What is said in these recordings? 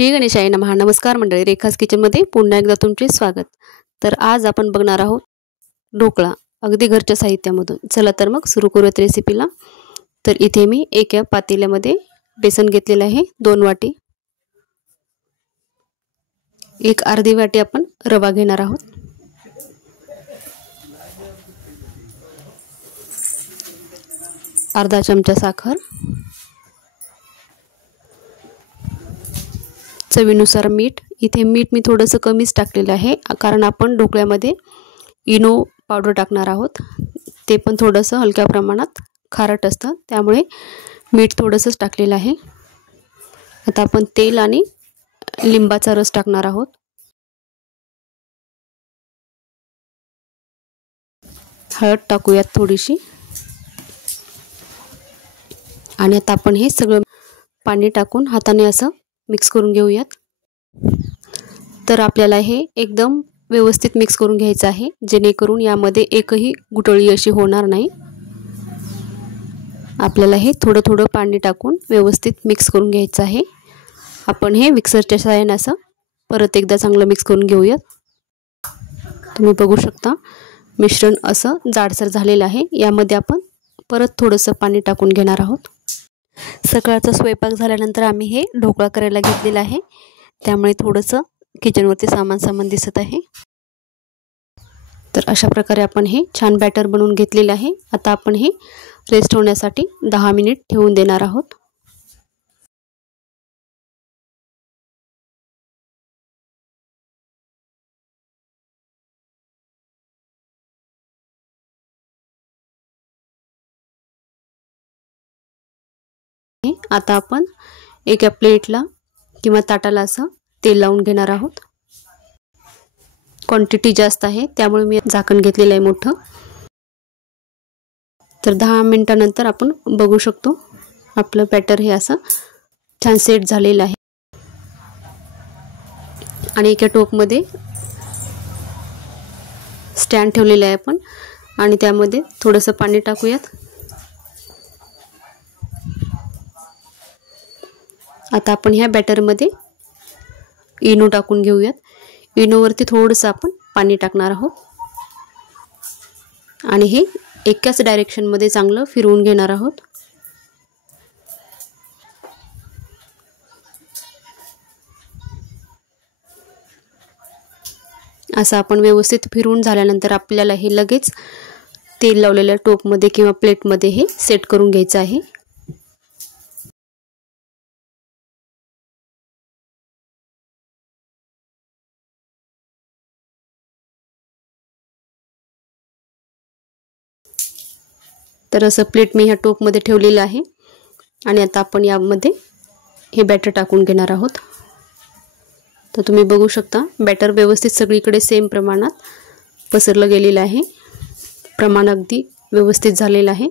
श्री गणेशाय नमः। नमस्कार मंडळी, रेखाज किचनमध्ये पुन्हा एकदा तुमचे स्वागत। तर आज आपण बघणार आहोत ढोकळा अगदी घरच्या साहित्यामधून। चला तर मग सुरू करूयात रेसिपीला। तर इथे मी एका पातेल्यामध्ये बेसन घेतलेले आहे 2 वाटी। एक अर्धी वाटी आपण रवा घेणार आहोत। अर्धा चमचा साखर, चवीनुसार मीठ। इथे मीठ मी थोडंसं कमीच टाकलेलं आहे, कारण आपण ढोकळ्यामध्ये इनो पावडर टाकणार आहोत। ते पण थोडंसं हलक्या प्रमाणात खारट असतं, त्यामुळे मीठ थोडंसंच टाकलेलं आहे। आता आपण तेल आणि लिंबाचा रस टाकणार आहोत। हळद टाकूयात थोडीशी, आणि आता आपण हे सगळं पाणी टाकून हाताने असं मिक्स करून घेऊयात। तर आपल्याला हे एकदम व्यवस्थित मिक्स करून घ्यायचं आहे, जेणेकरून यामध्ये एकही गुठळी अशी होणार नाही। आपल्याला हे थोडं थोडं पाणी टाकून व्यवस्थित मिक्स करून घ्यायचं आहे। आपण हे मिक्सरच्या सहाय्याने असं परत एकदा चांगलं मिक्स करून घेऊयात। तुम्ही बघू शकता मिश्रण असं जाडसर झालेलं आहे। यामध्ये आपण परत थोडंसं पाणी टाकून घेणार आहोत। सकाळचा स्वयंपाक झाल्यानंतर आम्ही हे ढोकळा करायला घेतलेला आहे, त्यामुळे थोडंसं किचनवरती सामान दिसत आहे। तर अशा प्रकारे आपण हे छान बॅटर बनवून घेतलेले आहे। आता आपण हे रेस्ट होण्यासाठी 10 मिनिट ठेवून देणार आहोत। आता आपण एका प्लेटला किंवा ताटाला असं तेल लावून घेणार आहोत। क्वांटिटी जास्त आहे, त्यामुळे मी झाकण घेतलेलं आहे मोठं। तर 10 मिनिटांनंतर आपण बघू शकतो आपलं बॅटर हे असं छान सेट झालेलं आहे। आणि एका टोपमध्ये स्टँड ठेवलेलं आहे आपण, आणि त्यामध्ये थोडंसं पाणी टाकूयात। आता आपण ह्या बॅटरमध्ये इनो टाकून घेऊयात। इनोवरती थोडंसं आपण पाणी टाकणार आहोत, आणि हे एकाच डायरेक्शनमध्ये चांगलं फिरवून घेणार आहोत। असं आपण व्यवस्थित फिरवून झाल्यानंतर आपल्याला हे लगेच तेल लावलेल्या टोपमध्ये किंवा प्लेटमध्ये हे सेट करून घ्यायचं आहे। तर असं प्लेट मी ह्या टोपमध्ये ठेवलेलं आहे, आणि आता आपण यामध्ये हे बॅटर टाकून घेणार आहोत। तर तुम्ही बघू शकता बॅटर व्यवस्थित सगळीकडे सेम प्रमाणात पसरलं गेलेलं आहे। प्रमाण अगदी व्यवस्थित झालेलं आहे।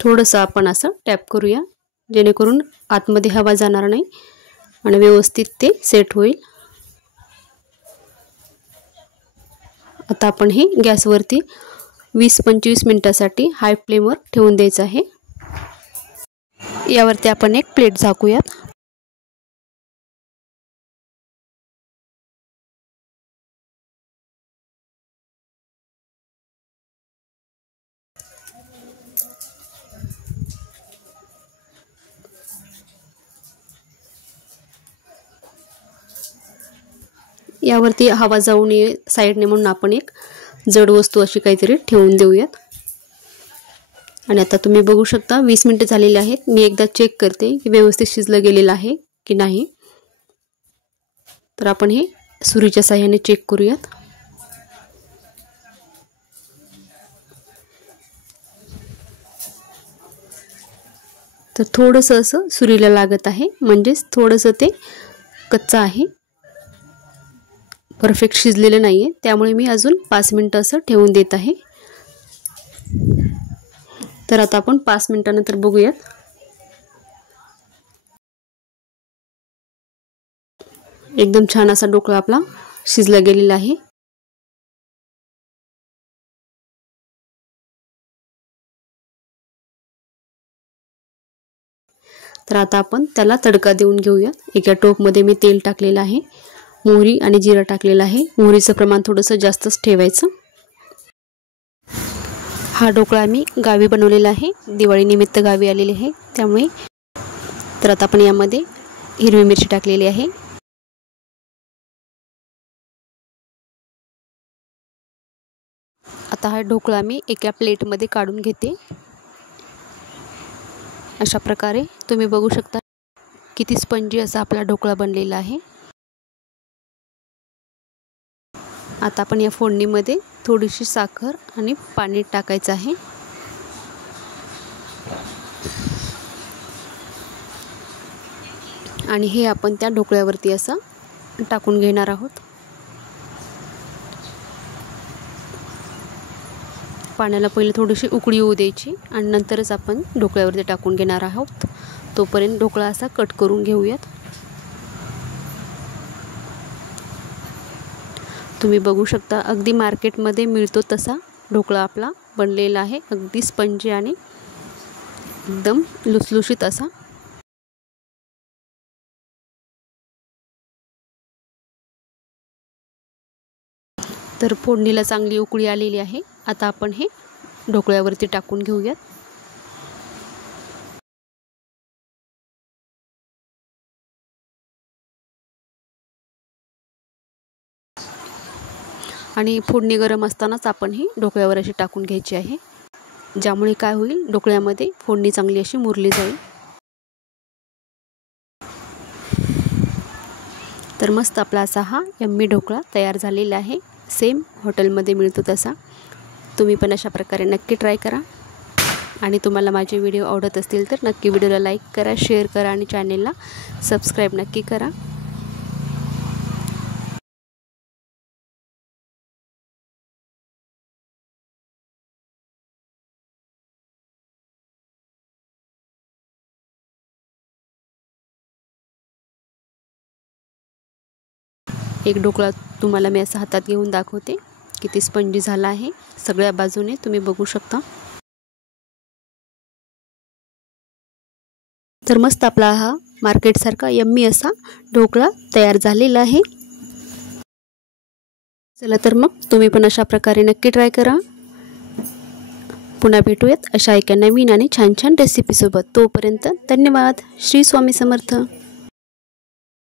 थोडंसं आपण असं टॅप करूया, जेणेकरून आतमध्ये हवा जाणार नाही आणि व्यवस्थित ते सेट होईल। आता आपण हे गॅसवरती 20-25 मिनिटांसाठी हाय फ्लेमवर ठेवून द्यायचं आहे। यावरती आपण एक प्लेट झाकूयात। यावरती हवा जाऊ नये साईडने म्हणून आपण एक जड वस्तू अशी काहीतरी ठेवून देऊयात। आणि आता तुम्ही बघू शकता 20 मिनिटे झालेली आहेत। मी एकदा चेक करते की व्यवस्थित शिजलं गेलेलं आहे की नाही। तर आपण हे सुरीच्या साहाय्याने चेक करूयात। तर थोडंसं असं सुरीला लागत आहे, म्हणजेच थोडंसं ते कच्चं आहे, परफेक्ट शिजलेलं नाहीये, त्यामुळे मी अजून 5 मिनिटं असं ठेवून देत आहे। तर आता आपण 5 मिनिटांनंतर बघूयात। एकदम छान असा ढोकळा आपला शिजला गेलेला आहे। तर आता आपण त्याला तडका देऊन घेऊया। एका टोपमध्ये मी तेल टाकलेलं आहे, मोहरी आणि जिरा टाकलेला आहे। मोहरीचं प्रमाण थोडंसं जास्तच ठेवायचं। हा ढोकळा मी गावी बनवलेला आहे, दिवाळीनिमित्त गावी आलेले आहे त्यामुळे। तर आता आपण यामध्ये हिरवी मिरची टाकलेली आहे। आता हा ढोकळा मी एका प्लेटमध्ये काढून घेते। अशा प्रकारे तुम्ही बघू शकता किती स्पंजी असा आपला ढोकळा बनलेला आहे। आता आपण या फोडणीमध्ये थोडीशी साखर आणि पाणी टाकायचं आहे। आणि हे आपण त्या ढोकळ्यावरती असं टाकून घेणार आहोत। पाण्याला पहिले थोडीशी उकळी येऊ द्यायची आणि नंतरच आपण ढोकळ्यावरती टाकून घेणार आहोत। तोपर्यंत ढोकळा असा कट करून घेऊयात। तुम्ही बघू शकता अगदी मार्केटमध्ये मिळतो तसा ढोकळा आपला बनलेला आहे, अगदी स्पंजी आणि एकदम लुसलुशीत असा। तर फोडणीला चांगली उकळी आलेली आहे। आता आपण हे ढोकळ्यावरती टाकून घेऊयात। आणि फोडणी गरम असतानाच आपण ही ढोकळ्यावर अशी टाकून घ्यायची आहे, ज्यामुळे काय होईल ढोकळ्यामध्ये फोडणी चांगली अशी मुरली जाईल। तर मस्त आपला असा हा यम्मी ढोकळा तयार झालेला आहे, सेम हॉटेलमध्ये मिळतो तसा। तुम्ही पण अशा प्रकारे नक्की ट्राय करा। आणि तुम्हाला माझे व्हिडिओ आवडत असतील तर नक्की व्हिडिओला लाईक करा, शेअर करा आणि चॅनेलला सबस्क्राईब नक्की करा। एक ढोकळा तुम्हाला मी असा हातात घेऊन दाखवते, किती स्पंजी झाला आहे सगळ्या बाजूने, तुम्ही बघू शकता। तर मस्त आपला हा मार्केटसारखा यम्मी असा ढोकळा तयार झालेला आहे। चला तर मग तुम्ही पण अशा प्रकारे नक्की ट्राय करा। पुन्हा भेटूयात अशा एका नवीन आणि छान छान रेसिपीसोबत। तोपर्यंत धन्यवाद। श्री स्वामी समर्थ।